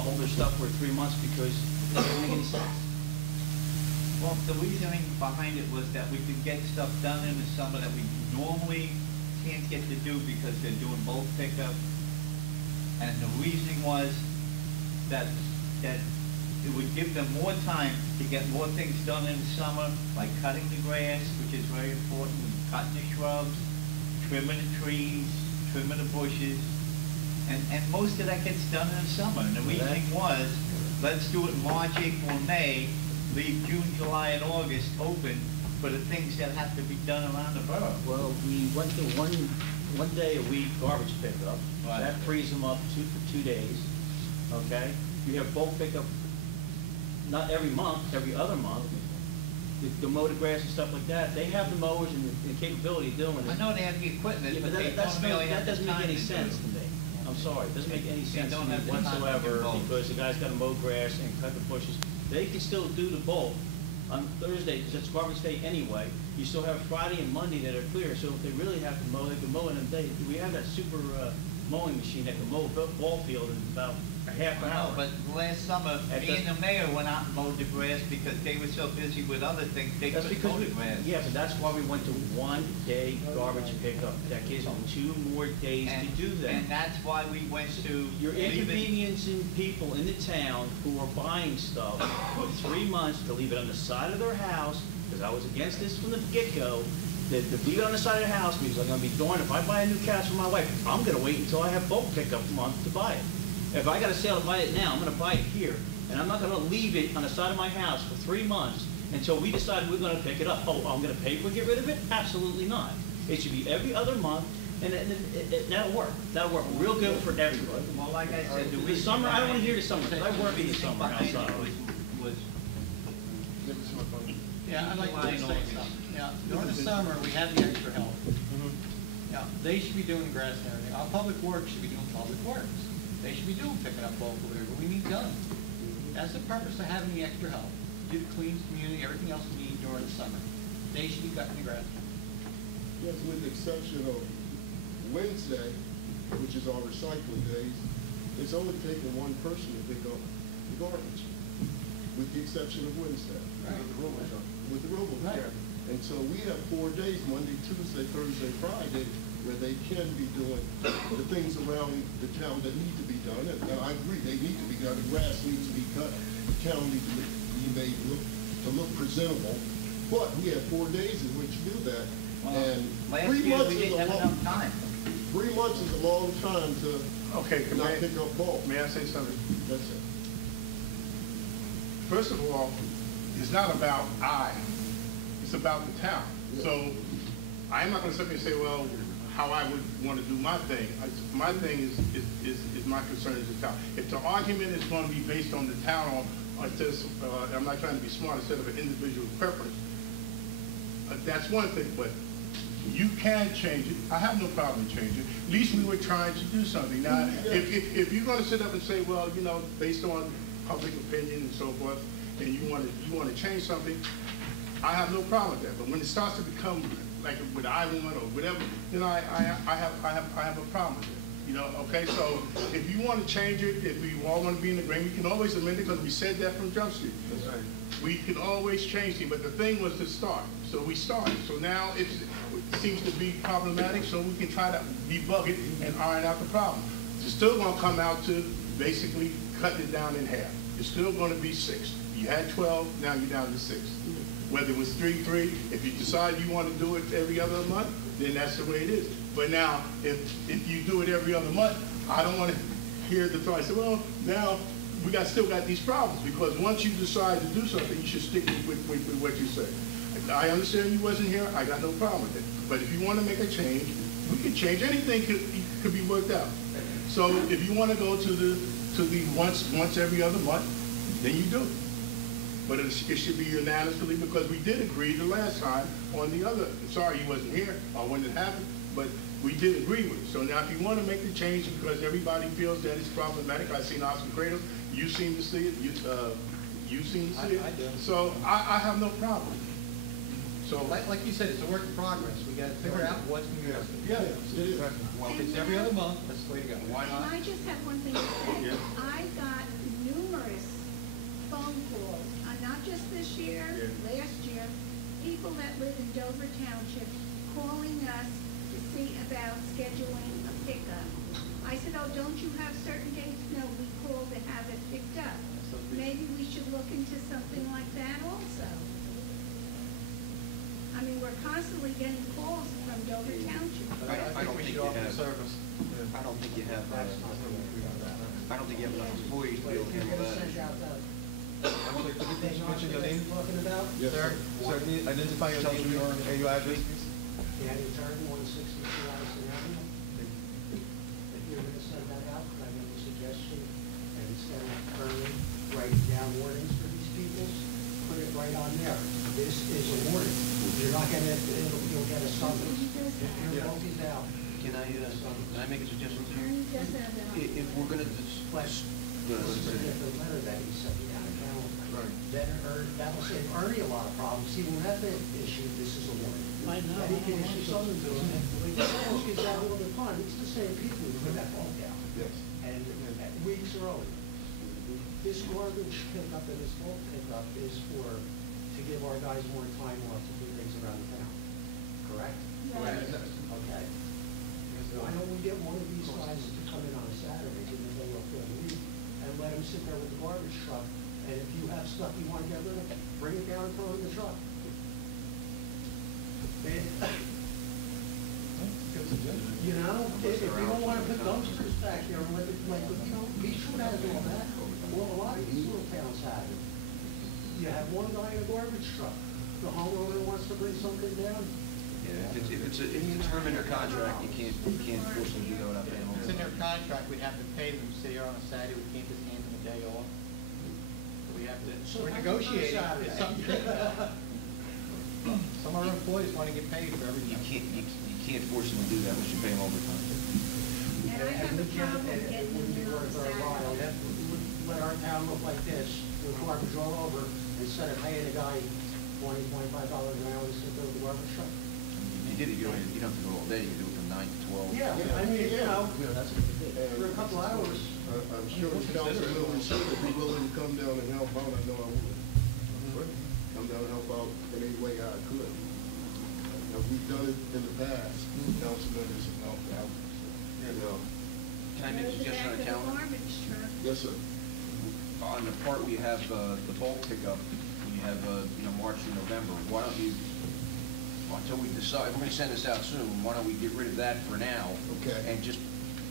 off all their stuff for 3 months because it doesn't make any sense. Well, the reasoning behind it was that we could get stuff done in the summer that we normally can't get to do because they're doing bulk pickup. And the reasoning was that it would give them more time to get more things done in the summer, like cutting the grass, which is very important, cutting the shrubs, trimming the trees, trimming the bushes, and most of that gets done in the summer. And the reasoning was, let's do it in March, April, and May, leave June, July, and August open for the things that have to be done around the borough. Well, we went to one day a week garbage pickup. Right. That frees them up for 2 days. Okay? You have bulk pickup, not every month, every other month. The mow the grass and stuff like that, they have the mowers and the capability of doing it. I know they have the equipment, Yeah, but they that don't really have the doesn't make time any to do sense it. to me. I'm sorry, it doesn't make any sense to don't me have the time to whatsoever do both. because the guy's got to mow grass and cut the bushes. They can still do the bulk on Thursday because it's garbage day anyway. You still have Friday and Monday that are clear, so if they really have to mow, they can mow in a day. We have that super mowing machine that can mow a ball field in about a half an hour. No, but last summer, me and the mayor went out and mowed the grass because they were so busy with other things, they That's couldn't because mow the grass. yeah, but that's why we went to 1 day garbage pickup. That gives them 2 more days to do that. And that's why we went to. You're inconveniencing people in the town who are buying stuff for 3 months to leave it on the side of their house, because I was against this from the get-go, that to leave it on the side of the house means I'm going to be darned if I buy a new couch for my wife, I'm going to wait until I have bulk pickup month to buy it. If I got a sale to buy it now, I'm going to buy it here, and I'm not going to leave it on the side of my house for 3 months until we decide we're going to pick it up. Oh, I'm going to pay for get rid of it? Absolutely not. It should be every other month, and that'll work. That'll work real good for everybody. Well, like I said, The summer, I don't want to hear the summer, because I work in the summer behind it outside. was Yeah, I'd like to say something. Yeah, during the summer, we have the extra help. Yeah, they should be doing the grass and everything. Our public works should be doing public works. They should be doing picking up bulk or whatever we need done. That's the purpose of having the extra help. Do the cleans community, everything else we need during the summer. They should be cutting the grass. Yes, with the exception of Wednesday, which is our recycling days, it's only taking one person to pick up the garbage, with the exception of Wednesday. Right. With the robot. Right. And so we have 4 days, Monday, Tuesday, Thursday, Friday, where they can be doing the things around the town that need to be done. And now I agree, they need to be done. The grass needs to be cut. The town needs to be made to look presentable. But we have 4 days in which to do that. And last 3 year months we is didn't a have long enough time. 3 months is a long time to Okay, not pick up bulk. may I say something? That's it. First of all, it's not about it's about the town. So I'm not going to sit here and say, well, how I would want to do my thing. My thing is my concern is the town. If the argument is going to be based on the town, or just, I'm not trying to be smart, instead of an individual preference, that's one thing, but you can change it. I have no problem changing it. At least we were trying to do something. Now, if you're going to sit up and say, well, you know, based on public opinion and so forth, and you want to change something, I have no problem with that. But when it starts to become like what I want or whatever, then I have a problem with it. You know, okay, so if you want to change it, if we all want to be in agreement, we can always amend it because we said that from Jump Street. That's right. We can always change it, but the thing was to start. So we started. So now it seems to be problematic, so we can try to debug it and iron out the problem. It's still going to come out to basically cutting it down in half. It's still going to be 6. You had 12, now you're down to 6. Whether it was 3, if you decide you want to do it every other month, then that's the way it is. But now, if you do it every other month, I don't want to hear the thought. I say, well, now we still got these problems, because once you decide to do something, you should stick with what you say. I understand you wasn't here. I got no problem with it. But if you want to make a change, we can change. Anything could be worked out. So if you want to go to the once every other month, then you do it. But it should be unanimously, because we did agree the last time on the other. Sorry you wasn't here or when it happened, but we did agree with it. So now if you want to make the change because everybody feels that it's problematic, I've seen Oscar Cradle, you seem to see it, you seem to see it. I do. So I have no problem. So Like you said, it's a work in progress. We got to figure out what's going to be. yeah, Well, if it's every other month, that's the way to go. Why And not? I just have one thing to say. Yeah. I got Township calling us to see about scheduling a pickup. I said, oh, don't you have certain dates? No, we call to have it picked up. Maybe we should look into something like that also. I mean, we're constantly getting calls from Dover Township. I don't think you have, service. I don't think you have, I don't think you have enough employees to be able to handle that. Mention your name? Talking about? Yes, sir. Sir, identify your name and your address, please. Danny Turner, 162 Addison Avenue. If you're gonna send that out, could I make a suggestion? And instead of currently writing down warnings for these people, put it right on there. This is a warning. You're not gonna, you'll get a summons. If your vote is out. Can I make a suggestion? Attorney does have that. If we're gonna discuss, This is the letter that he sent me down the calendar. Then that'll save Ernie a lot of problems. See, when that issue, this is a warning. I know. And he can issue something to him. This almost gets out all the time. It's the same people who put that bulk out. Yes. And weeks early. This garbage pickup and this bulk pickup is to give our guys more time off to do things around the town. Correct? Right. Okay. Why don't we get one of these guys to come in on a Saturday, give them a little for the week, and let them sit there with the garbage truck, and if you have stuff you want to get rid of, bring it down and throw it in the truck. You know, if you don't want to put dumpsters back there, Beechwood has all that. Well, a lot of these little towns have it. You have one guy in a garbage truck. The homeowner wants to bring something down. yeah, if it's a term in their contract, you can't force them to do that without paying It's in their overtime. contract, we'd have to pay them, say here on a Saturday, we can't just hand them a day off. So we have to, So we're how negotiating, come on it's Saturday? something. Some of our employees want to get paid for everything. You can't force them to do that unless you pay them overtime. And I have a problem And it getting wouldn't be them on worth our while. Saturday. Let our town look like this, with garbage all over, instead of paying a guy $20, $25 an hour to sit there with the garbage truck. You did it, you don't have to go all day, you do it from 9 to 12. Yeah, I mean, you know, That's what they did. for a couple hours. I'm sure the council will be willing to come down and help out. I know I would. Come down and help out in any way I could. Now, we've done it in the past. Council members have helped out. You know. Can I make a suggestion on the There's calendar? garbage truck. Yes, sir. On the part where you have the bulk pickup, when you have, March and November, why don't you, until we decide, if we're gonna send this out soon, why don't we get rid of that for now? Okay. And just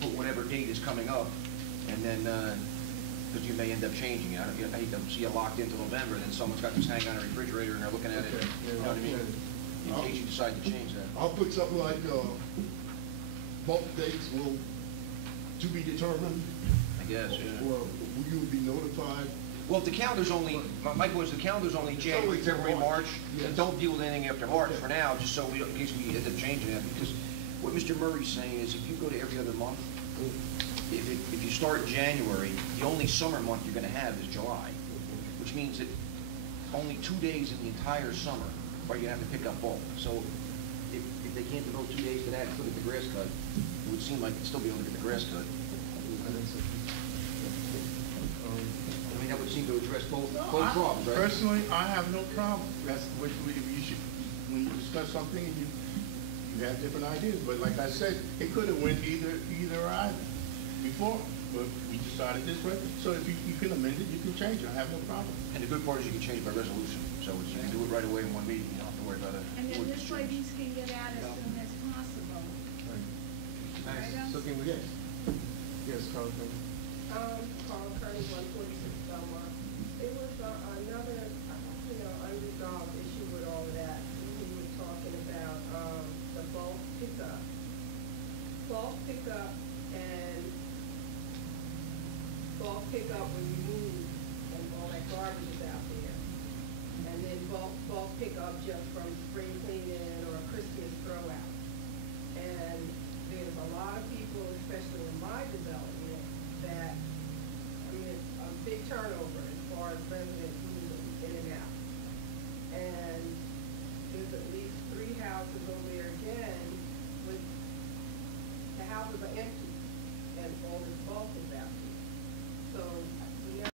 put whatever date is coming up, and then, because you may end up changing it. I hate to see it locked into November, then someone's got this hanging on a refrigerator and they're looking at it, Okay. you know what I mean? In I'll- case you decide to change that. I'll put something like, bulk dates will, to be determined, I guess, yeah. or you will be notified. Well, if the calendar's only, my point is the calendar's only January, It's only February, March, Yes. then don't deal with anything after March for now, just so we, don't- in case we end up changing that, because what Mr. Murray's saying is if you go to every other month, if you start in January, the only summer month you're gonna have is July, which means that only 2 days in the entire summer are you gonna have to pick up bulk. So if they can't devote 2 days to that, and look at the grass cut, it would seem like they'd still be able to get the grass cut. I mean, that would seem to address both problems, right? Personally, I have no problem. That's what you should, when you discuss something, you have different ideas. But like I said, it could have went either or either before, but we decided this way. So if you can amend it, you can change it. I have no problem. And the good part is you can change it by resolution, so you can do it right away in one meeting, you don't have to worry about it. And then this way these can get out as soon as possible. Nice. So can we, yes, Congressman. Carl Kearney, 146 Belmont. It was another, unresolved issue with all of that. We were talking about the bulk pickup. Bulk pickup and bulk pickup when you move and all that garbage is out there. And then bulk pickup just from spring cleaning or a Christmas throw out. And there's a lot of people, especially in my development, that, it's a big turnover as far as residents moving in and out. And there's at least 3 houses over there again with, the houses are empty and all this bulk is out there. So